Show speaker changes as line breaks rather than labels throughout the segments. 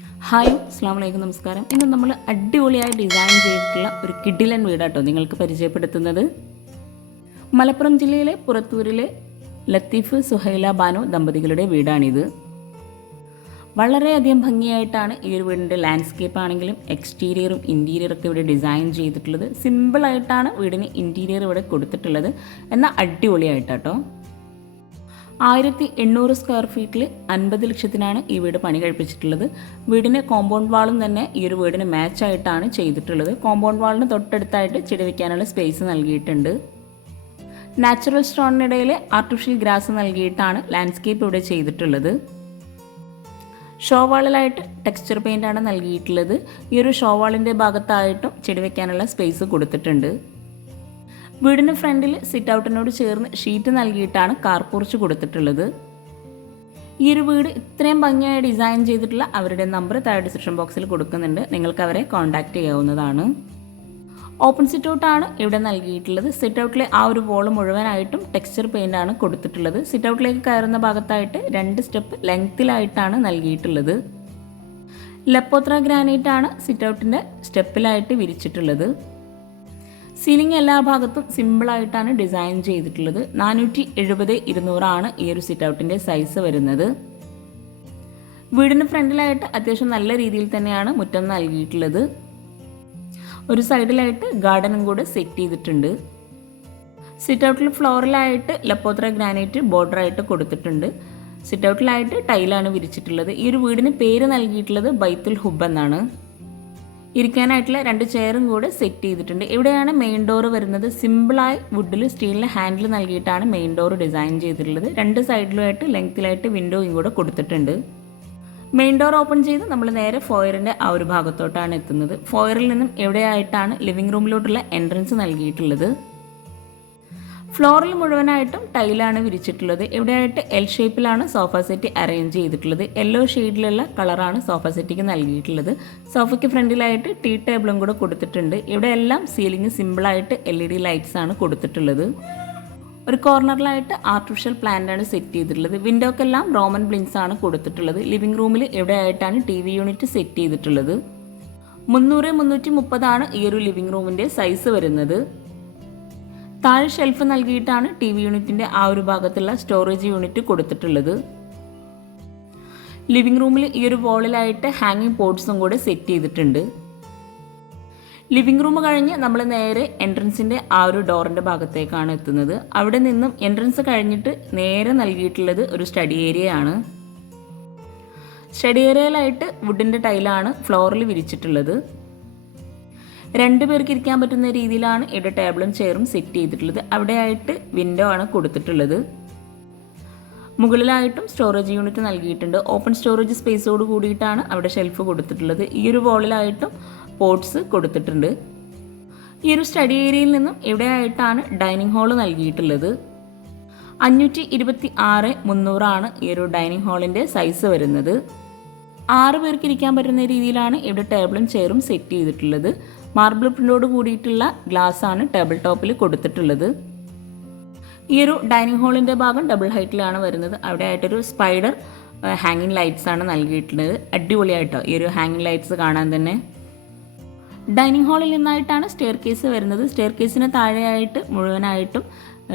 Hi അസ്ലാം വലൈക്കും നമസ്കാരം. ഇന്ന് നമ്മൾ അടിപൊളിയായി ഡിസൈൻ ചെയ്തിട്ടുള്ള ഒരു കിഡിലൻ വീടാട്ടോ നിങ്ങൾക്ക് പരിചയപ്പെടുത്തുന്നത്. മലപ്പുറം ജില്ലയിലെ പുറത്തൂരിലെ ലത്തീഫ് സുഹൈല ബാനു ദമ്പതികളുടെ വീടാണിത്. വളരെയധികം ഭംഗിയായിട്ടാണ് ഈ ഒരു വീടിന്റെ ലാൻഡ്സ്കേപ്പ് ആണെങ്കിലും എക്സ്റ്റീരിയറും ഇന്റീരിയറും ഒക്കെ ഇവിടെ ഡിസൈൻ ചെയ്തിട്ടുള്ളത്. സിമ്പിളായിട്ടാണ് വീടിന് ഇന്റീരിയർ ഇവിടെ കൊടുത്തിട്ടുള്ളത്. എന്നാൽ അടിപൊളിയായിട്ടാട്ടോ. ആയിരത്തി എണ്ണൂറ് സ്ക്വയർ ഫീറ്റിൽ അൻപത് ലക്ഷത്തിനാണ് ഈ വീട് പണി കഴിപ്പിച്ചിട്ടുള്ളത്. വീടിന് കോമ്പൗണ്ട് വാളും തന്നെ ഈ ഒരു വീടിന് മാച്ചായിട്ടാണ് ചെയ്തിട്ടുള്ളത്. കോമ്പൗണ്ട് വാളിന് തൊട്ടടുത്തായിട്ട് ചെടി സ്പേസ് നൽകിയിട്ടുണ്ട്. നാച്ചുറൽ സ്റ്റോണിനിടയിൽ ആർട്ടിഫിഷ്യൽ ഗ്രാസ് നൽകിയിട്ടാണ് ലാൻഡ്സ്കേപ്പ് ഇവിടെ ചെയ്തിട്ടുള്ളത്. ഷോവാളിലായിട്ട് ടെക്സ്ചർ പെയിന്റാണ് നൽകിയിട്ടുള്ളത്. ഈ ഒരു ഷോവാളിന്റെ ഭാഗത്തായിട്ടും ചെടി വയ്ക്കാനുള്ള സ്പേസ് കൊടുത്തിട്ടുണ്ട്. വീടിന് ഫ്രണ്ടിൽ സിറ്റ് ഔട്ടിനോട് ചേർന്ന് ഷീറ്റ് നൽകിയിട്ടാണ് കാർ പോർച്ച് കൊടുത്തിട്ടുള്ളത്. ഈ ഒരു വീട് ഇത്രയും ഭംഗിയായി ഡിസൈൻ ചെയ്തിട്ടുള്ള അവരുടെ നമ്പർ താഴെ ഡിസ്ക്രിപ്ഷൻ ബോക്സിൽ കൊടുക്കുന്നുണ്ട്. നിങ്ങൾക്ക് അവരെ കോൺടാക്റ്റ് ചെയ്യാവുന്നതാണ്. ഓപ്പൺ സിറ്റ് ആണ് ഇവിടെ നൽകിയിട്ടുള്ളത്. സിറ്റ് ഔട്ടിലെ ആ ഒരു വോൾ മുഴുവനായിട്ടും ടെക്സ്ചർ പെയിന്റ് ആണ് കൊടുത്തിട്ടുള്ളത്. സിറ്റ് ഔട്ടിലേക്ക് കയറുന്ന ഭാഗത്തായിട്ട് രണ്ട് സ്റ്റെപ്പ് ലെങ്ത്തിലായിട്ടാണ് നൽകിയിട്ടുള്ളത്. ലപ്പോത്ര ഗ്രാനൈറ്റ് ആണ് സിറ്റ് ഔട്ടിന്റെ സ്റ്റെപ്പിലായിട്ട് വിരിച്ചിട്ടുള്ളത്. സീലിംഗ് എല്ലാ ഭാഗത്തും സിമ്പിളായിട്ടാണ് ഡിസൈൻ ചെയ്തിട്ടുള്ളത്. നാനൂറ്റി എഴുപത് ഇരുന്നൂറാണ് ഈ ഒരു സിറ്റ് ഔട്ടിന്റെ സൈസ് വരുന്നത്. വീടിന് ഫ്രണ്ടിലായിട്ട് അത്യാവശ്യം നല്ല രീതിയിൽ തന്നെയാണ് മുറ്റം നൽകിയിട്ടുള്ളത്. ഒരു സൈഡിലായിട്ട് ഗാർഡനും കൂടെ സെറ്റ് ചെയ്തിട്ടുണ്ട്. സിറ്റ് ഔട്ടിൽ ഫ്ലോറിലായിട്ട് ലപ്പോത്ര ഗ്രാനൈറ്റ് ബോർഡറായിട്ട് കൊടുത്തിട്ടുണ്ട്. സിറ്റ് ഔട്ടിലായിട്ട് ടൈലാണ് വിരിച്ചിട്ടുള്ളത്. ഈ ഒരു വീടിന് പേര് നൽകിയിട്ടുള്ളത് ബൈത്തുൽ ഹുബ് എന്നാണ്. ഇരിക്കാനായിട്ടുള്ള രണ്ട് ചെയറും കൂടെ സെറ്റ് ചെയ്തിട്ടുണ്ട്. ഇവിടെയാണ് മെയിൻ ഡോർ വരുന്നത്. സിമ്പിളായി വുഡിൽ സ്റ്റീലിന് ഹാൻഡിൽ നൽകിയിട്ടാണ് മെയിൻ ഡോർ ഡിസൈൻ ചെയ്തിട്ടുള്ളത്. രണ്ട് സൈഡിലുമായിട്ട് ലെങ്ത്തിലായിട്ട് വിൻഡോയും കൂടെ കൊടുത്തിട്ടുണ്ട്. മെയിൻ ഡോർ ഓപ്പൺ ചെയ്ത് നമ്മൾ നേരെ ഫോയറിന്റെ ആ ഒരു ഭാഗത്തോട്ടാണ് എത്തുന്നത്. ഫോയറിൽ നിന്നും എവിടെയായിട്ടാണ് ലിവിംഗ് റൂമിലോട്ടുള്ള എൻട്രൻസ് നൽകിയിട്ടുള്ളത്? ഫ്ലോറിൽ മുഴുവനായിട്ടും ടൈലാണ് വിരിച്ചിട്ടുള്ളത്. ഇവിടെയായിട്ട് എൽ ഷേപ്പിലാണ് സോഫ സെറ്റ് അറേഞ്ച് ചെയ്തിട്ടുള്ളത്. യെല്ലോ ഷെയ്ഡിലുള്ള കളറാണ് സോഫ സെറ്റിക്ക് നൽകിയിട്ടുള്ളത്. സോഫയ്ക്ക് ഫ്രണ്ടിലായിട്ട് ടീ ടേബിളും കൂടെ കൊടുത്തിട്ടുണ്ട്. ഇവിടെ എല്ലാം സീലിംഗ് സിമ്പിളായിട്ട് എൽ ഇ ഡി ലൈറ്റ്സ് ആണ് കൊടുത്തിട്ടുള്ളത്. ഒരു കോർണറിലായിട്ട് ആർട്ടിഫിഷ്യൽ പ്ലാന്റ് ആണ് സെറ്റ് ചെയ്തിട്ടുള്ളത്. വിൻഡോക്കെല്ലാം റോമൻ ബ്ലിൻസ് ആണ് കൊടുത്തിട്ടുള്ളത്. ലിവിംഗ് റൂമിൽ എവിടെയായിട്ടാണ് ടി വി യൂണിറ്റ് സെറ്റ് ചെയ്തിട്ടുള്ളത്. മുന്നൂറ് മുന്നൂറ്റി മുപ്പതാണ് ഈ ഒരു ലിവിംഗ് റൂമിന്റെ സൈസ് വരുന്നത്. താഴെ ഷെൽഫ് നൽകിയിട്ടാണ് ടി വി യൂണിറ്റിന്റെ ആ ഒരു ഭാഗത്തുള്ള സ്റ്റോറേജ് യൂണിറ്റ് കൊടുത്തിട്ടുള്ളത്. ലിവിംഗ് റൂമിൽ ഈ ഒരു വോളിലായിട്ട് ഹാങ്ങിങ് പോർട്സും കൂടെ സെറ്റ് ചെയ്തിട്ടുണ്ട്. ലിവിംഗ് റൂം കഴിഞ്ഞ് നമ്മൾ നേരെ എൻട്രൻസിന്റെ ആ ഒരു ഡോറിന്റെ ഭാഗത്തേക്കാണ് എത്തുന്നത്. അവിടെ നിന്നും എൻട്രൻസ് കഴിഞ്ഞിട്ട് നേരെ നൽകിയിട്ടുള്ളത് ഒരു സ്റ്റഡി ഏരിയ ആണ്. സ്റ്റഡി ഏരിയയിലായിട്ട് വുഡിന്റെ ടൈലാണ് ഫ്ലോറിൽ വിരിച്ചിട്ടുള്ളത്. രണ്ട് പേർക്ക് ഇരിക്കാൻ പറ്റുന്ന രീതിയിലാണ് ഇവിടെ ടേബിളും ചെയറും സെറ്റ് ചെയ്തിട്ടുള്ളത്. അവിടെയായിട്ട് വിൻഡോ ആണ് കൊടുത്തിട്ടുള്ളത്. മുകളിലായിട്ടും സ്റ്റോറേജ് യൂണിറ്റ് നൽകിയിട്ടുണ്ട്. ഓപ്പൺ സ്റ്റോറേജ് സ്പേസോട് കൂടിയിട്ടാണ് അവിടെ ഷെൽഫ് കൊടുത്തിട്ടുള്ളത്. ഈ ഒരു വോളിലായിട്ടും പോട്ട്സ് കൊടുത്തിട്ടുണ്ട്. ഈ ഒരു സ്റ്റഡി ഏരിയയിൽ നിന്നും ഇവിടെയായിട്ടാണ് ഡൈനിങ് ഹാൾ നൽകിയിട്ടുള്ളത്. അഞ്ഞൂറ്റി ഇരുപത്തി ആറ് മുന്നൂറാണ് ഈ ഒരു ഡൈനിങ് ഹാളിന്റെ സൈസ് വരുന്നത്. ആറ് പേർക്ക് ഇരിക്കാൻ പറ്റുന്ന രീതിയിലാണ് ഇവിടെ ടേബിളും ചെയറും സെറ്റ് ചെയ്തിട്ടുള്ളത്. മാർബിൾ പ്രിന്റോട് കൂടിയിട്ടുള്ള ഗ്ലാസ് ആണ് ടേബിൾ ടോപ്പിൽ കൊടുത്തിട്ടുള്ളത്. ഈ ഒരു ഡൈനിങ് ഹാളിന്റെ ഭാഗം ഡബിൾ ഹൈറ്റിലാണ് വരുന്നത്. അവിടെ ആയിട്ടൊരു സ്പൈഡർ ഹാങ്ങിങ് ലൈറ്റ്സ് ആണ് നൽകിയിട്ടുള്ളത്. അടിപൊളിയായിട്ടോ ഈ ഒരു ഹാങ്ങിങ് ലൈറ്റ്സ് കാണാൻ തന്നെ. ഡൈനിങ് ഹാളിൽ നിന്നായിട്ടാണ് സ്റ്റെയർ കേസ് വരുന്നത്. സ്റ്റെയർ കേസിന് താഴെയായിട്ട് മുഴുവനായിട്ടും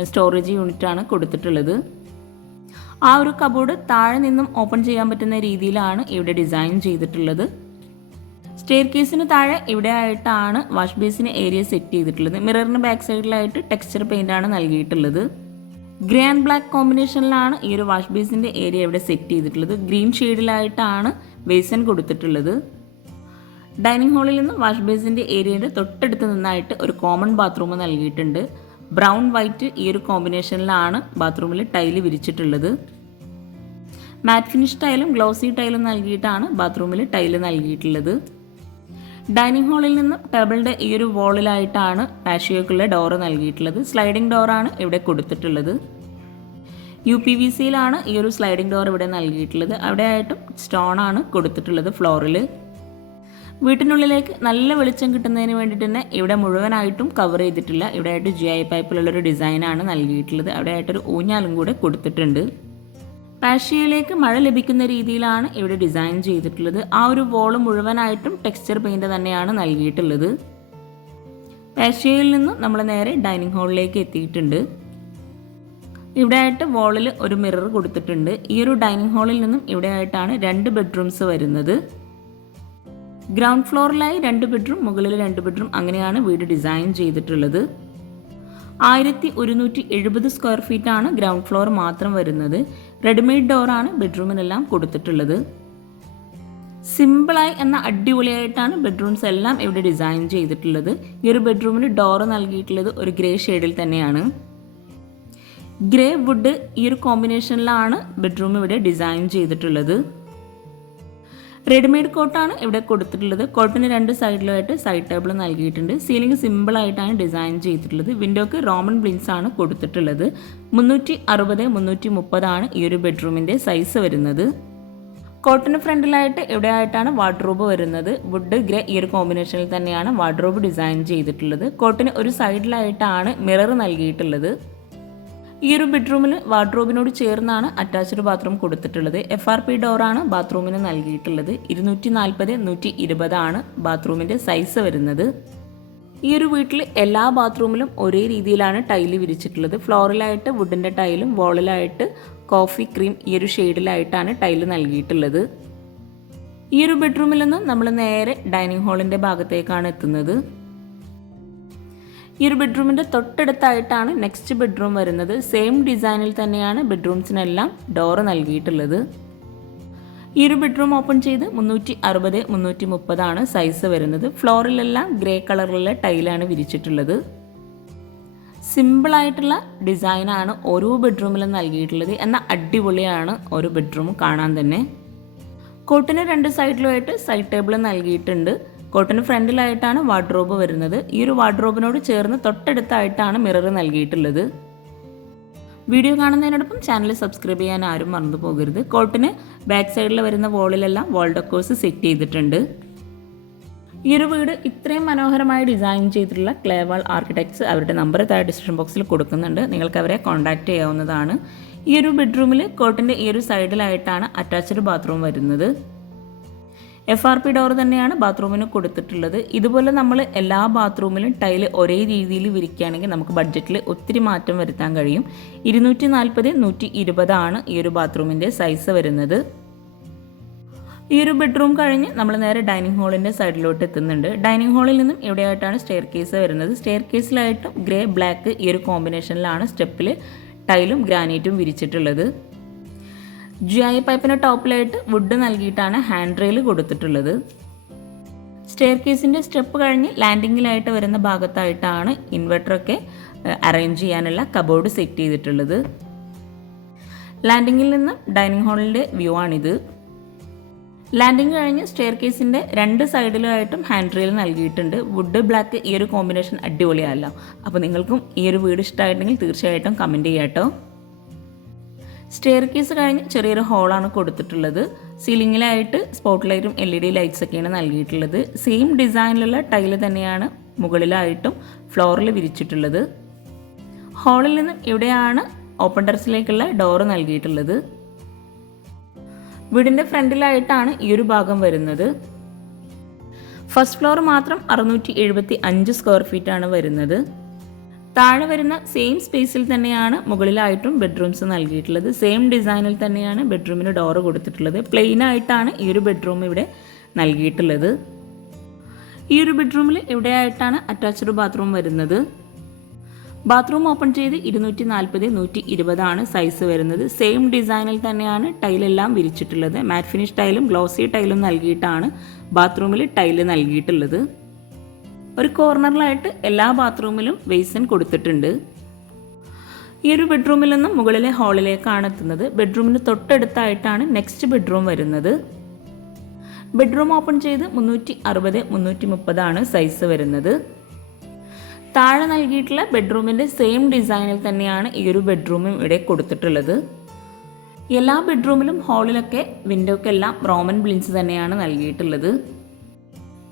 സ്റ്റോറേജ് യൂണിറ്റാണ് കൊടുത്തിട്ടുള്ളത്. ആ ഒരു കബോർഡ് താഴെ നിന്നും ഓപ്പൺ ചെയ്യാൻ പറ്റുന്ന രീതിയിലാണ് ഇവിടെ ഡിസൈൻ ചെയ്തിട്ടുള്ളത്. സ്റ്റെയർ കേസിന് താഴെ ഇവിടെ ആയിട്ടാണ് വാഷ് ബേസിന് ഏരിയ സെറ്റ് ചെയ്തിട്ടുള്ളത്. മിററിന് ബാക്ക് സൈഡിലായിട്ട് ടെക്സ്ചർ പെയിന്റ് ആണ് നൽകിയിട്ടുള്ളത്. ഗ്രേ ആൻഡ് ബ്ലാക്ക് കോമ്പിനേഷനിലാണ് ഈ ഒരു വാഷ് ബേസിന്റെ ഏരിയ ഇവിടെ സെറ്റ് ചെയ്തിട്ടുള്ളത്. ഗ്രീൻ ഷെയ്ഡിലായിട്ടാണ് ബേസൻ കൊടുത്തിട്ടുള്ളത്. ഡൈനിങ് ഹാളിൽ നിന്ന് വാഷ് ബേസിന്റെ ഏരിയയുടെ തൊട്ടടുത്ത് നിന്നായിട്ട് ഒരു കോമൺ ബാത്റൂം നൽകിയിട്ടുണ്ട്. ബ്രൗൺ വൈറ്റ് ഈ ഒരു കോമ്പിനേഷനിലാണ് ബാത്റൂമിൽ ടൈൽ വിരിച്ചിട്ടുള്ളത്. മാറ്റ് ഫിനിഷ് ടൈലും ഗ്ലോസി ടൈലും നൽകിയിട്ടാണ് ബാത്റൂമിൽ ടൈൽ നൽകിയിട്ടുള്ളത്. ഡൈനിങ് ഹാളിൽ നിന്ന് ടേബിളിന്റെ ഈ ഒരു വോളിലായിട്ടാണ് പാഷിയോക്കുള്ള ഡോറ് നൽകിയിട്ടുള്ളത്. സ്ലൈഡിംഗ് ഡോറാണ് ഇവിടെ കൊടുത്തിട്ടുള്ളത്. യു പി വി സിയിലാണ് ഈ ഒരു സ്ലൈഡിംഗ് ഡോർ ഇവിടെ നൽകിയിട്ടുള്ളത്. സ്റ്റോൺ ആണ് കൊടുത്തിട്ടുള്ളത് ഫ്ലോറിൽ വീട്ടിനുള്ളിലേക്ക് നല്ല വെളിച്ചം കിട്ടുന്നതിന് വേണ്ടിയിട്ട് തന്നെ ഇവിടെ മുഴുവനായിട്ടും കവർ ചെയ്തിട്ടില്ല. ഇവിടെ ആയിട്ട് ജി ഐ പൈപ്പിലുള്ളൊരു ഡിസൈനാണ് നൽകിയിട്ടുള്ളത്. അവിടെ ആയിട്ടൊരു ഊഞ്ഞാലും കൂടെ കൊടുത്തിട്ടുണ്ട്. പാഷ്യയിലേക്ക് മഴ ലഭിക്കുന്ന രീതിയിലാണ് ഇവിടെ ഡിസൈൻ ചെയ്തിട്ടുള്ളത്. ആ ഒരു വോൾ മുഴുവനായിട്ടും ടെക്സ്ചർ പെയിന്റ് തന്നെയാണ് നൽകിയിട്ടുള്ളത്. പാഷ്യയിൽ നിന്നും നമ്മൾ നേരെ ഡൈനിങ് ഹാളിലേക്ക് എത്തിയിട്ടുണ്ട്. ഇവിടെ ആയിട്ട് വോളിൽ ഒരു മിറർ കൊടുത്തിട്ടുണ്ട്. ഈ ഒരു ഡൈനിങ് ഹാളിൽ നിന്നും ഇവിടെ ആയിട്ടാണ് രണ്ട് ബെഡ്റൂംസ് വരുന്നത്. ഗ്രൗണ്ട് ഫ്ലോറിലായി രണ്ട് ബെഡ്റൂം മുകളിൽ രണ്ട് ബെഡ്റൂം അങ്ങനെയാണ് വീട് ഡിസൈൻ ചെയ്തിട്ടുള്ളത്. ആയിരത്തി ഒരുന്നൂറ്റി എഴുപത് സ്ക്വയർ ഫീറ്റാണ് ഗ്രൗണ്ട് ഫ്ലോർ മാത്രം വരുന്നത്. റെഡിമെയ്ഡ് ഡോറാണ് ബെഡ്റൂമിനെല്ലാം കൊടുത്തിട്ടുള്ളത്. സിമ്പിളായി എന്ന അടിപൊളിയായിട്ടാണ് ബെഡ്റൂംസ് എല്ലാം ഇവിടെ ഡിസൈൻ ചെയ്തിട്ടുള്ളത്. ഈ ഒരു ബെഡ്റൂമിന് ഡോറ് നൽകിയിട്ടുള്ളത് ഒരു ഗ്രേ ഷെയ്ഡിൽ തന്നെയാണ്. ഗ്രേ വുഡ് ഈ ഒരു കോമ്പിനേഷനിലാണ് ബെഡ്റൂം ഇവിടെ ഡിസൈൻ ചെയ്തിട്ടുള്ളത്. റെഡിമെയ്ഡ് കോട്ടാണ് ഇവിടെ കൊടുത്തിട്ടുള്ളത്. കോട്ടിന് രണ്ട് സൈഡിലുമായിട്ട് സൈഡ് ടേബിൾ നൽകിയിട്ടുണ്ട്. സീലിംഗ് സിമ്പിൾ ആയിട്ടാണ് ഡിസൈൻ ചെയ്തിട്ടുള്ളത്. വിൻഡോക്ക് റോമൻ ബ്ലിൻസ് ആണ് കൊടുത്തിട്ടുള്ളത്. മുന്നൂറ്റി അറുപത് മുന്നൂറ്റി മുപ്പതാണ് ഈ ഒരു ബെഡ്റൂമിന്റെ സൈസ് വരുന്നത്. കോട്ടിന് ഫ്രണ്ടിലായിട്ട് ഇവിടെ ആയിട്ടാണ് വാർഡ്രോബ് വരുന്നത്? വുഡ് ഗ്രേ ഈ ഒരു കോമ്പിനേഷനിൽ തന്നെയാണ് വാർഡ്രോബ് ഡിസൈൻ ചെയ്തിട്ടുള്ളത്. കോട്ടിന് ഒരു സൈഡിലായിട്ടാണ് മിറർ നൽകിയിട്ടുള്ളത്. ഈ ഒരു ബെഡ്റൂമിൽ വാർഡ്രോബിനോട് ചേർന്നാണ് അറ്റാച്ച്ഡ് ബാത്റൂം കൊടുത്തിട്ടുള്ളത്. എഫ് ആർ പി ഡോറാണ് ബാത്റൂമിന് നൽകിയിട്ടുള്ളത്. ഇരുന്നൂറ്റി നാൽപ്പത് നൂറ്റി ഇരുപതാണ് ബാത്റൂമിന്റെ സൈസ് വരുന്നത്. ഈ ഒരു വീട്ടിൽ എല്ലാ ബാത്റൂമിലും ഒരേ രീതിയിലാണ് ടൈൽ വിരിച്ചിട്ടുള്ളത്. ഫ്ലോറിലായിട്ട് വുഡിന്റെ ടൈലും വോളിലായിട്ട് കോഫി ക്രീം ഈ ഒരു ഷെയ്ഡിലായിട്ടാണ് ടൈൽ നൽകിയിട്ടുള്ളത്. ഈ ഒരു ബെഡ്റൂമിൽ നിന്ന് നമ്മൾ നേരെ ഡൈനിങ് ഹാളിന്റെ ഭാഗത്തേക്കാണ് എത്തുന്നത്. ഈ ഒരു ബെഡ്റൂമിന്റെ തൊട്ടടുത്തായിട്ടാണ് നെക്സ്റ്റ് ബെഡ്റൂം വരുന്നത്. സെയിം ഡിസൈനിൽ തന്നെയാണ് ബെഡ്റൂംസിനെല്ലാം ഡോറ് നൽകിയിട്ടുള്ളത്. ഈ ഒരു ബെഡ്റൂം ഓപ്പൺ ചെയ്ത് മുന്നൂറ്റി അറുപത് മുന്നൂറ്റി മുപ്പതാണ് സൈസ് വരുന്നത്. ഫ്ലോറിലെല്ലാം ഗ്രേ കളറിലുള്ള ടൈലാണ് വിരിച്ചിട്ടുള്ളത്. സിമ്പിളായിട്ടുള്ള ഡിസൈനാണ് ഓരോ ബെഡ്റൂമിലും നൽകിയിട്ടുള്ളത് എന്നാൽ അടിപൊളിയാണ് ഓരോ ബെഡ്റൂം കാണാൻ തന്നെ. കോട്ടിന് രണ്ട് സൈഡിലുമായിട്ട് സൈഡ് ടേബിൾ നൽകിയിട്ടുണ്ട്. കോട്ടിന് ഫ്രണ്ടിലായിട്ടാണ് വാർഡ്രോബ് വരുന്നത്. ഈ ഒരു വാർഡ്രോബിനോട് ചേർന്ന് തൊട്ടടുത്തായിട്ടാണ് മിറർ നൽകിയിട്ടുള്ളത്. വീഡിയോ കാണുന്നതിനോടൊപ്പം ചാനൽ സബ്സ്ക്രൈബ് ചെയ്യാൻ ആരും മറന്നു പോകരുത്. കോട്ടിന് ബാക്ക് സൈഡിൽ വരുന്ന വോളിലെല്ലാം വോൾ ഡെക്കോഴ്സ് സെറ്റ് ചെയ്തിട്ടുണ്ട്. ഈ ഒരു വീട് ഇത്രയും മനോഹരമായി ഡിസൈൻ ചെയ്തിട്ടുള്ള ക്ലേവാൾ ആർക്കിടെക്ട്സ് അവരുടെ നമ്പർ താഴെ ഡിസ്ക്രിപ്ഷൻ ബോക്സിൽ കൊടുക്കുന്നുണ്ട്. നിങ്ങൾക്ക് അവരെ കോൺടാക്റ്റ് ചെയ്യാവുന്നതാണ്. ഈ ഒരു ബെഡ്റൂമിൽ കോട്ടിന്റെ ഈ ഒരു സൈഡിലായിട്ടാണ് അറ്റാച്ച്ഡ് ബാത്റൂം വരുന്നത്. എഫ് ആർ പി ഡോർ തന്നെയാണ് ബാത്റൂമിന് കൊടുത്തിട്ടുള്ളത്. ഇതുപോലെ നമ്മൾ എല്ലാ ബാത്റൂമിലും ടൈൽ ഒരേ രീതിയിൽ വിരിക്കുകയാണെങ്കിൽ നമുക്ക് ബഡ്ജറ്റിൽ ഒത്തിരി മാറ്റം വരുത്താൻ കഴിയും. ഇരുന്നൂറ്റി നാൽപ്പത് നൂറ്റി ഇരുപതാണ് ഈ ഒരു ബാത്റൂമിന്റെ സൈസ് വരുന്നത്. ഈ ഒരു ബെഡ്റൂം കഴിഞ്ഞ് നമ്മൾ നേരെ ഡൈനിങ് ഹാളിന്റെ സൈഡിലോട്ട് എത്തുന്നുണ്ട്. ഡൈനിങ് ഹാളിൽ നിന്നും ഇവിടെയായിട്ടാണ് സ്റ്റെയർ കേസ് വരുന്നത്. സ്റ്റെയർ കേസിലായിട്ടും ഗ്രേ ബ്ലാക്ക് ഈ ഒരു കോമ്പിനേഷനിലാണ് സ്റ്റെപ്പിൽ ടൈലും ഗ്രാനൈറ്റും വിരിച്ചിട്ടുള്ളത്. ജി ഐ പൈപ്പിന് ടോപ്പിലായിട്ട് വുഡ് നൽകിയിട്ടാണ് ഹാൻഡ് റെയിൽ കൊടുത്തിട്ടുള്ളത്. സ്റ്റെയർ കേസിന്റെ സ്റ്റെപ്പ് കഴിഞ്ഞ് ലാൻഡിങ്ങിലായിട്ട് വരുന്ന ഭാഗത്തായിട്ടാണ് ഇൻവെർട്ടറൊക്കെ അറേഞ്ച് ചെയ്യാനുള്ള കബോർഡ് സെറ്റ് ചെയ്തിട്ടുള്ളത്. ലാൻഡിങ്ങിൽ നിന്ന് ഡൈനിങ് ഹാളിന്റെ വ്യൂ ആണിത്. ലാൻഡിങ് കഴിഞ്ഞ് സ്റ്റെയർ കേസിന്റെ രണ്ട് സൈഡിലുമായിട്ടും ഹാൻഡ് റെയിൽ നൽകിയിട്ടുണ്ട്. വുഡ് ബ്ലാക്ക് ഈ ഒരു കോമ്പിനേഷൻ അടിപൊളിയല്ല അപ്പോൾ നിങ്ങൾക്കും ഈ ഒരു വീട് ഇഷ്ടമായിട്ടുണ്ടെങ്കിൽ തീർച്ചയായിട്ടും കമന്റ് ചെയ്യാട്ടോ. സ്റ്റെയർ കേസ് കഴിഞ്ഞ് ചെറിയൊരു ഹോളാണ് കൊടുത്തിട്ടുള്ളത്. സീലിംഗിലായിട്ട് സ്പോട്ട് ലൈറ്റും എൽ ഇ ഡി ലൈറ്റ്സൊക്കെയാണ് നൽകിയിട്ടുള്ളത്. സെയിം ഡിസൈനിലുള്ള ടൈൽ തന്നെയാണ് മുകളിലായിട്ടും ഫ്ലോറിൽ വിരിച്ചിട്ടുള്ളത്. ഹാളിൽ നിന്ന് ഇവിടെയാണ് ഓപ്പൺ ടെറസിലേക്കുള്ള ഡോറ് നൽകിയിട്ടുള്ളത്. വീടിന്റെ ഫ്രണ്ടിലായിട്ടാണ് ഈ ഒരു ഭാഗം വരുന്നത്. ഫസ്റ്റ് ഫ്ലോർ മാത്രം അറുന്നൂറ്റി എഴുപത്തി അഞ്ച് സ്ക്വയർ ഫീറ്റ് ആണ് വരുന്നത്. താഴെ വരുന്ന സെയിം സ്പേസിൽ തന്നെയാണ് മുകളിലായിട്ടും ബെഡ്റൂംസ് നൽകിയിട്ടുള്ളത്. സെയിം ഡിസൈനിൽ തന്നെയാണ് ബെഡ്റൂമിന് ഡോറ് കൊടുത്തിട്ടുള്ളത്. പ്ലെയിൻ ആയിട്ടാണ് ഈ ഒരു ബെഡ്റൂം ഇവിടെ നൽകിയിട്ടുള്ളത്. ഈ ഒരു ബെഡ്റൂമിൽ ഇവിടെയായിട്ടാണ് അറ്റാച്ച്ഡ് ബാത്റൂം വരുന്നത്? ബാത്റൂം ഓപ്പൺ ചെയ്ത് ഇരുന്നൂറ്റി നാൽപ്പത് നൂറ്റി ഇരുപതാണ് സൈസ് വരുന്നത് സെയിം ഡിസൈനിൽ തന്നെയാണ് ടൈലെല്ലാം വിരിച്ചിട്ടുള്ളത്. മാറ്റ് ഫിനിഷ് ടൈലും ഗ്ലോസി ടൈലും നൽകിയിട്ടാണ് ബാത്റൂമിൽ ടൈൽ നൽകിയിട്ടുള്ളത്. ഒരു കോർണറിലായിട്ട് എല്ലാ ബാത്റൂമിലും ബേസൻ കൊടുത്തിട്ടുണ്ട്. ഈ ഒരു ബെഡ്റൂമിൽ നിന്നും മുകളിലെ ഹാളിലേക്കാണ് എത്തുന്നത്. ബെഡ്റൂമിന് തൊട്ടടുത്തായിട്ടാണ് നെക്സ്റ്റ് ബെഡ്റൂം വരുന്നത്. ബെഡ്റൂം ഓപ്പൺ ചെയ്ത് മുന്നൂറ്റി അറുപത് മുന്നൂറ്റി മുപ്പതാണ് സൈസ് വരുന്നത്. താഴെ നൽകിയിട്ടുള്ള ബെഡ്റൂമിന്റെ സെയിം ഡിസൈനിൽ തന്നെയാണ് ഈ ഒരു ബെഡ്റൂമും ഇവിടെ കൊടുത്തിട്ടുള്ളത്. എല്ലാ ബെഡ്റൂമിലും ഹാളിലൊക്കെ വിൻഡോക്കെല്ലാം റോമൻ ബ്ലിൻസ് തന്നെയാണ് നൽകിയിട്ടുള്ളത്.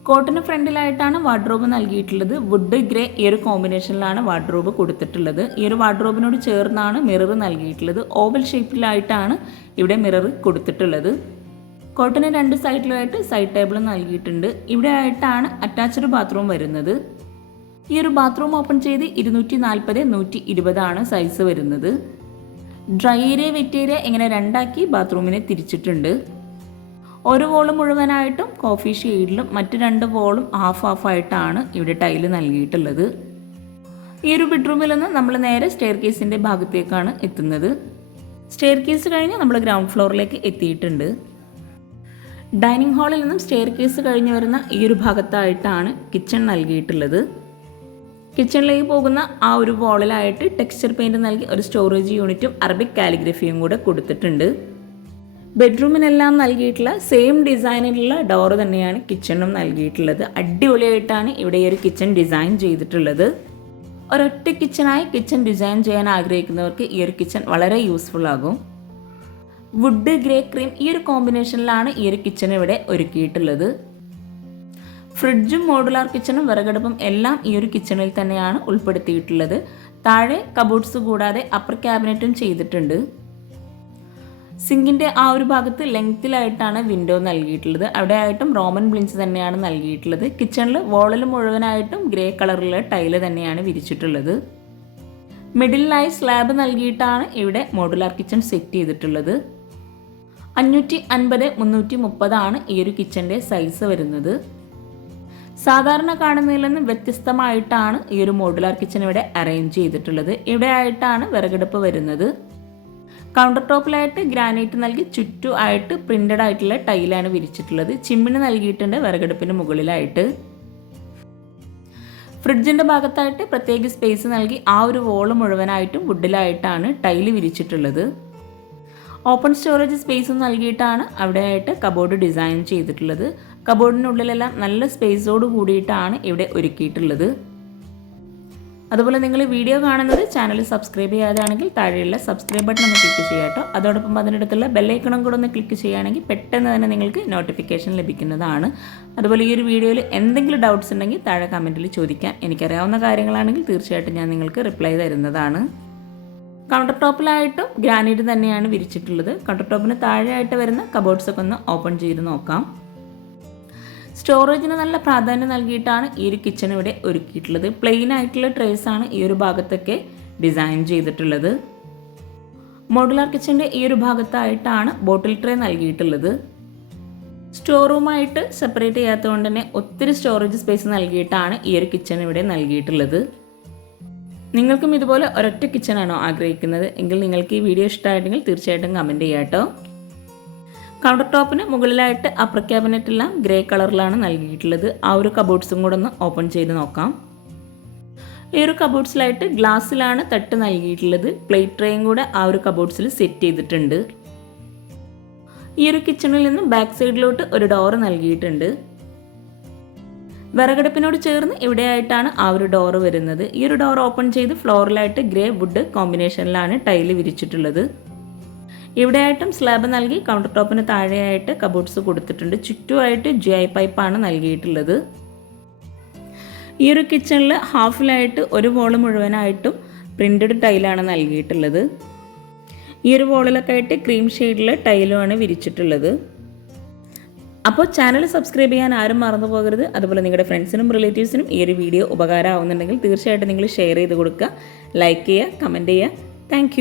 കോട്ടിന് ഫ്രണ്ടിലായിട്ടാണ് വാർഡ്രോബ് നൽകിയിട്ടുള്ളത്. വുഡ് ഗ്രേ ഈ ഒരു കോമ്പിനേഷനിലാണ് വാർഡ്രോബ് കൊടുത്തിട്ടുള്ളത്. ഈ ഒരു വാർഡ്രോബിനോട് ചേർന്നാണ് മിറർ നൽകിയിട്ടുള്ളത്. ഓവൽ ഷേപ്പിലായിട്ടാണ് ഇവിടെ മിറർ കൊടുത്തിട്ടുള്ളത്. കോട്ടിന് രണ്ട് സൈഡിലായിട്ട് സൈഡ് ടേബിൾ നൽകിയിട്ടുണ്ട്. ഇവിടെ ആയിട്ടാണ് അറ്റാച്ച്ഡ് ബാത്റൂം വരുന്നത്. ഈ ഒരു ബാത്റൂം ഓപ്പൺ ചെയ്ത് ഇരുന്നൂറ്റി നാൽപ്പത് നൂറ്റി ഇരുപതാണ് സൈസ് വരുന്നത്. ഡ്രൈ ഏരിയ വെറ്റ് ഏരിയ ഇങ്ങനെ രണ്ടാക്കി ബാത്റൂമിനെ തിരിച്ചിട്ടുണ്ട്. ഒരു വോൾ മുഴുവനായിട്ടും കോഫി ഷെയ്ഡിലും മറ്റ് രണ്ട് വോളും ഹാഫ് ഹാഫ് ആയിട്ടാണ് ഇവിടെ ടൈൽ നൽകിയിട്ടുള്ളത്. ഈ ഒരു ബെഡ്റൂമിൽ നിന്ന് നമ്മൾ നേരെ സ്റ്റെയർ കേസിന്റെ ഭാഗത്തേക്കാണ് എത്തുന്നത്. സ്റ്റെയർ കേസ് കഴിഞ്ഞ് നമ്മൾ ഗ്രൗണ്ട് ഫ്ലോറിലേക്ക് എത്തിയിട്ടുണ്ട്. ഡൈനിങ് ഹാളിൽ നിന്നും സ്റ്റെയർ കേസ് കഴിഞ്ഞ് വരുന്ന ഈ ഒരു ഭാഗത്തായിട്ടാണ് കിച്ചൺ നൽകിയിട്ടുള്ളത്. കിച്ചണിലേക്ക് പോകുന്ന ആ ഒരു വോളിലായിട്ട് ടെക്സ്ചർ പെയിന്റ് നൽകി ഒരു സ്റ്റോറേജ് യൂണിറ്റും അറബിക് കാലിഗ്രഫിയും കൂടെ കൊടുത്തിട്ടുണ്ട്. ബെഡ്റൂമിനെല്ലാം നൽകിയിട്ടുള്ള സെയിം ഡിസൈനിലുള്ള ഡോറ് തന്നെയാണ് കിച്ചണും നൽകിയിട്ടുള്ളത്. അടിപൊളിയായിട്ടാണ് ഇവിടെ ഈ ഒരു കിച്ചൺ ഡിസൈൻ ചെയ്തിട്ടുള്ളത്. ഒരൊറ്റ കിച്ചണായി കിച്ചൺ ഡിസൈൻ ചെയ്യാൻ ആഗ്രഹിക്കുന്നവർക്ക് ഈ ഒരു കിച്ചൺ വളരെ യൂസ്ഫുൾ ആകും. വുഡ് ഗ്രേ ക്രീം ഈ ഒരു കോമ്പിനേഷനിലാണ് ഈ ഒരു കിച്ചൺ ഇവിടെ ഒരുക്കിയിട്ടുള്ളത്. ഫ്രിഡ്ജും മോഡുലാർ കിച്ചണും വിറകടുപ്പും എല്ലാം ഈ ഒരു കിച്ചണിൽ തന്നെയാണ് ഉൾപ്പെടുത്തിയിട്ടുള്ളത്. താഴെ കബോർഡ്സ് കൂടാതെ അപ്പർ ക്യാബിനറ്റും ചെയ്തിട്ടുണ്ട്. സിങ്കിന്റെ ആ ഒരു ഭാഗത്ത് ലെങ്ത്തിലായിട്ടാണ് വിൻഡോ നൽകിയിട്ടുള്ളത്. അവിടെ ആയിട്ടും റോമൻ ബ്ലിൻസ് തന്നെയാണ് നൽകിയിട്ടുള്ളത്. കിച്ചണിൽ വോളിൽ മുഴുവനായിട്ടും ഗ്രേ കളറിലുള്ള ടൈൽ തന്നെയാണ് വിരിച്ചിട്ടുള്ളത്. മിഡിലായി സ്ലാബ് നൽകിയിട്ടാണ് ഇവിടെ മോഡുലാർ കിച്ചൺ സെറ്റ് ചെയ്തിട്ടുള്ളത്. അഞ്ഞൂറ്റി അൻപത് മുന്നൂറ്റി മുപ്പതാണ് ഈ ഒരു കിച്ചന്റെ സൈസ് വരുന്നത്. സാധാരണ കാണുന്നതിൽ നിന്ന് വ്യത്യസ്തമായിട്ടാണ് ഈ ഒരു മോഡുലാർ കിച്ചൺ ഇവിടെ അറേഞ്ച് ചെയ്തിട്ടുള്ളത്. ഇവിടെ ആയിട്ടാണ് വിറകെടുപ്പ് വരുന്നത്. കൗണ്ടർ ടോപ്പിലായിട്ട് ഗ്രാനൈറ്റ് നൽകി ചുറ്റു ആയിട്ട് പ്രിന്റഡ് ആയിട്ടുള്ള ടൈലാണ് വിരിച്ചിട്ടുള്ളത്. ചിമ്മിണി നൽകിയിട്ടുണ്ട് വിറകടുപ്പിന് മുകളിലായിട്ട്. ഫ്രിഡ്ജിന്റെ ഭാഗത്തായിട്ട് പ്രത്യേക സ്പേസ് നൽകി ആ ഒരു വോൾ മുഴുവനായിട്ടും വുഡിലായിട്ടാണ് ടൈൽ വിരിച്ചിട്ടുള്ളത്. ഓപ്പൺ സ്റ്റോറേജ് സ്പേസ് നൽകിയിട്ടാണ് അവിടെയായിട്ട് കബോർഡ് ഡിസൈൻ ചെയ്തിട്ടുള്ളത്. കബോർഡിനുള്ളിലെല്ലാം നല്ല സ്പേസോട് കൂടിയിട്ടാണ് ഇവിടെ ഒരുക്കിയിട്ടുള്ളത്. അതുപോലെ നിങ്ങൾ വീഡിയോ കാണുന്നത് ചാനൽ സബ്സ്ക്രൈബ് ചെയ്യാതാണെങ്കിൽ താഴെയുള്ള സബ്സ്ക്രൈബ് ബട്ടൺ ഒന്ന് ക്ലിക്ക് ചെയ്യുക കേട്ടോ. അതോടൊപ്പം അതിനടുത്തുള്ള ബെല്ലൈക്കണം കൂടെ ഒന്ന് ക്ലിക്ക് ചെയ്യുകയാണെങ്കിൽ പെട്ടെന്ന് തന്നെ നിങ്ങൾക്ക് നോട്ടിഫിക്കേഷൻ ലഭിക്കുന്നതാണ്. അതുപോലെ ഈ ഒരു വീഡിയോയിൽ എന്തെങ്കിലും ഡൗട്ട്സ് ഉണ്ടെങ്കിൽ താഴെ കമന്റിൽ ചോദിക്കാം. എനിക്കറിയാവുന്ന കാര്യങ്ങളാണെങ്കിൽ തീർച്ചയായിട്ടും ഞാൻ നിങ്ങൾക്ക് റിപ്ലൈ തരുന്നതാണ്. കൗണ്ടർ ടോപ്പിലായിട്ടും ഗ്രാനൈറ്റ് തന്നെയാണ് വിരിച്ചിട്ടുള്ളത്. കൗണ്ടർ ടോപ്പിന് താഴെയായിട്ട് വരുന്ന കബോർഡ്സൊക്കെ ഒന്ന് ഓപ്പൺ ചെയ്ത് നോക്കാം. സ്റ്റോറേജിന് നല്ല പ്രാധാന്യം നൽകിയിട്ടാണ് ഈ ഒരു കിച്ചൺ ഇവിടെ ഒരുക്കിയിട്ടുള്ളത്. പ്ലെയിൻ ആയിട്ടുള്ള ട്രേസ് ആണ് ഈ ഒരു ഭാഗത്തൊക്കെ ഡിസൈൻ ചെയ്തിട്ടുള്ളത്. മോഡുലാർ കിച്ചന്റെ ഈ ഒരു ഭാഗത്തായിട്ടാണ് ബോട്ടിൽ ട്രേ നൽകിയിട്ടുള്ളത്. സ്റ്റോർ റൂമായിട്ട് സെപ്പറേറ്റ് ചെയ്യാത്തതുകൊണ്ട് തന്നെ ഒത്തിരി സ്റ്റോറേജ് സ്പേസ് നൽകിയിട്ടാണ് ഈ ഒരു കിച്ചൺ ഇവിടെ നൽകിയിട്ടുള്ളത്. നിങ്ങൾക്കും ഇതുപോലെ ഒരൊറ്റ കിച്ചണാണോ ആഗ്രഹിക്കുന്നത്? എങ്കിൽ നിങ്ങൾക്ക് ഈ വീഡിയോ ഇഷ്ടമായിട്ടെങ്കിൽ തീർച്ചയായിട്ടും കമന്റ് ചെയ്യാം കേട്ടോ കൗണ്ടർ ടോപ്പിന് മുകളിലായിട്ട് അപ്പർ ക്യാബിനറ്റ് എല്ലാം ഗ്രേ കളറിലാണ് നൽകിയിട്ടുള്ളത്. ആ ഒരു കബോർഡ്സും കൂടെ ഒന്ന് ഓപ്പൺ ചെയ്ത് നോക്കാം. ഈ ഒരു കബോർഡ്സിലായിട്ട് ഗ്ലാസ്സിലാണ് തട്ട് നൽകിയിട്ടുള്ളത്. പ്ലേറ്റ് ട്രേയും കൂടെ ആ ഒരു കബോർഡ്സിൽ സെറ്റ് ചെയ്തിട്ടുണ്ട്. ഈ ഒരു കിച്ചണിൽ നിന്ന് ബാക്ക് സൈഡിലോട്ട് ഒരു ഡോർ നൽകിയിട്ടുണ്ട്. വിറകടുപ്പിനോട് ചേർന്ന് ഇവിടെയായിട്ടാണ് ആ ഒരു ഡോർ വരുന്നത്. ഈ ഒരു ഡോർ ഓപ്പൺ ചെയ്ത് ഫ്ലോറിലായിട്ട് ഗ്രേ വുഡ് കോമ്പിനേഷനിലാണ് ടൈൽ വിരിച്ചിട്ടുള്ളത്. ഇവിടെയായിട്ടും സ്ലാബ് നൽകി കൗണ്ടർ ടോപ്പിന് താഴെയായിട്ട് കബോർഡ്സ് കൊടുത്തിട്ടുണ്ട്. ചുറ്റുമായിട്ട് ജി ഐ പൈപ്പാണ് നൽകിയിട്ടുള്ളത്. ഈ ഒരു കിച്ചണിൽ ഹാഫിലായിട്ട് ഒരു വോൾ മുഴുവനായിട്ടും പ്രിന്റഡ് ടൈലാണ് നൽകിയിട്ടുള്ളത്. ഈ ഒരു വോളിലൊക്കെ ആയിട്ട് ക്രീം ഷെയ്ഡിൽ ടൈലുമാണ് വിരിച്ചിട്ടുള്ളത്. അപ്പോൾ ചാനൽ സബ്സ്ക്രൈബ് ചെയ്യാൻ ആരും മറന്നു പോകരുത്. അതുപോലെ നിങ്ങളുടെ ഫ്രണ്ട്സിനും റിലേറ്റീവ്സിനും ഈ ഒരു വീഡിയോ ഉപകാരമാവുന്നുണ്ടെങ്കിൽ തീർച്ചയായിട്ടും നിങ്ങൾ ഷെയർ ചെയ്ത് കൊടുക്കുക. ലൈക്ക് ചെയ്യുക കമന്റ് ചെയ്യുക. താങ്ക്